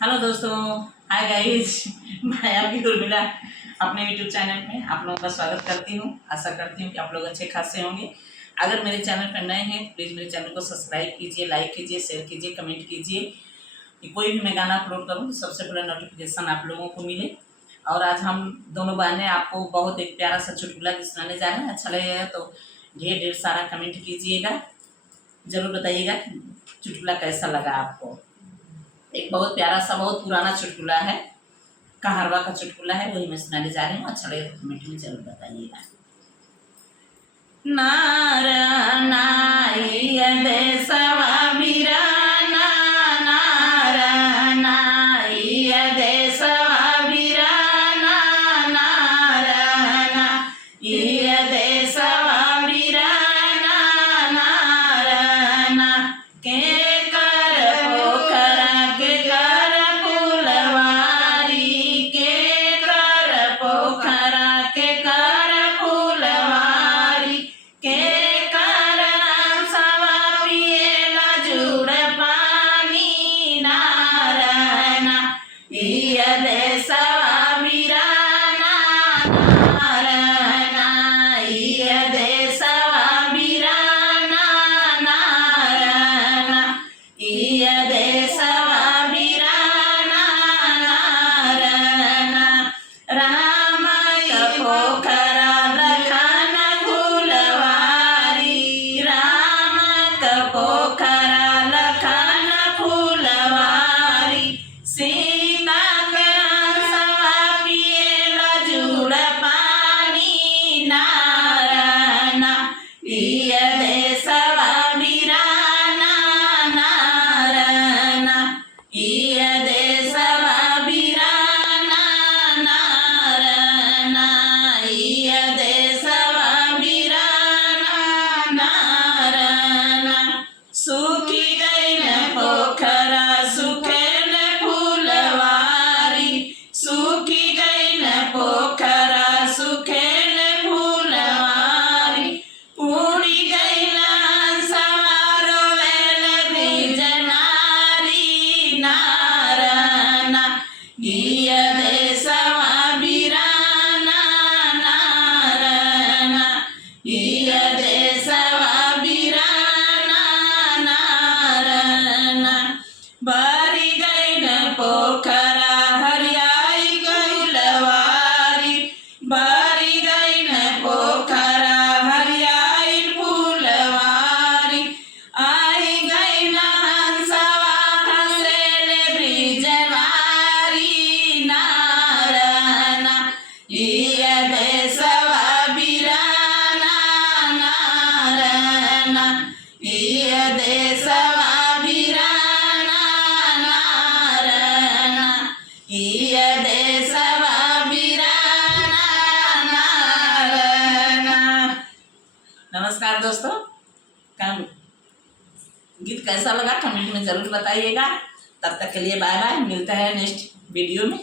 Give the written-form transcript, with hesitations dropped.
हेलो दोस्तों, hi guys. मैं आपकी उर्मिला अपने यूट्यूब चैनल में आप लोगों का स्वागत करती हूँ। आशा करती हूँ कि आप लोग अच्छे खासे होंगे। अगर मेरे चैनल पर नए हैं तो प्लीज़ मेरे चैनल को सब्सक्राइब कीजिए, लाइक कीजिए, शेयर कीजिए, कमेंट कीजिए कि कोई भी मैं गाना अपलोड करूँ तो सबसे पहले नोटिफिकेशन आप लोगों को मिले। और आज हम दोनों बहनें आपको बहुत एक प्यारा सा चुटकुला सुनाने जा रहे हैं। अच्छा लगेगा तो ढेर ढेर सारा कमेंट कीजिएगा, ज़रूर बताइएगा चुटकुला कैसा लगा आपको। एक बहुत प्यारा सा बहुत पुराना चुटकुला है, कहारवा का चुटकुला है, वही मैं सुनाने जा रही हूँ। अच्छा लगे तो कमेंट में जरूर बताइएगा। नारा नाई देशवा बिराना, नारा नाई देशवा बिराना, नारा नाई देशवा बिराना, नारा के नमस्कार दोस्तों, गीत कैसा लगा कमेंट में ज़रूर बताइएगा। तब तक के लिए बाय बाय, मिलते हैं नेक्स्ट वीडियो में।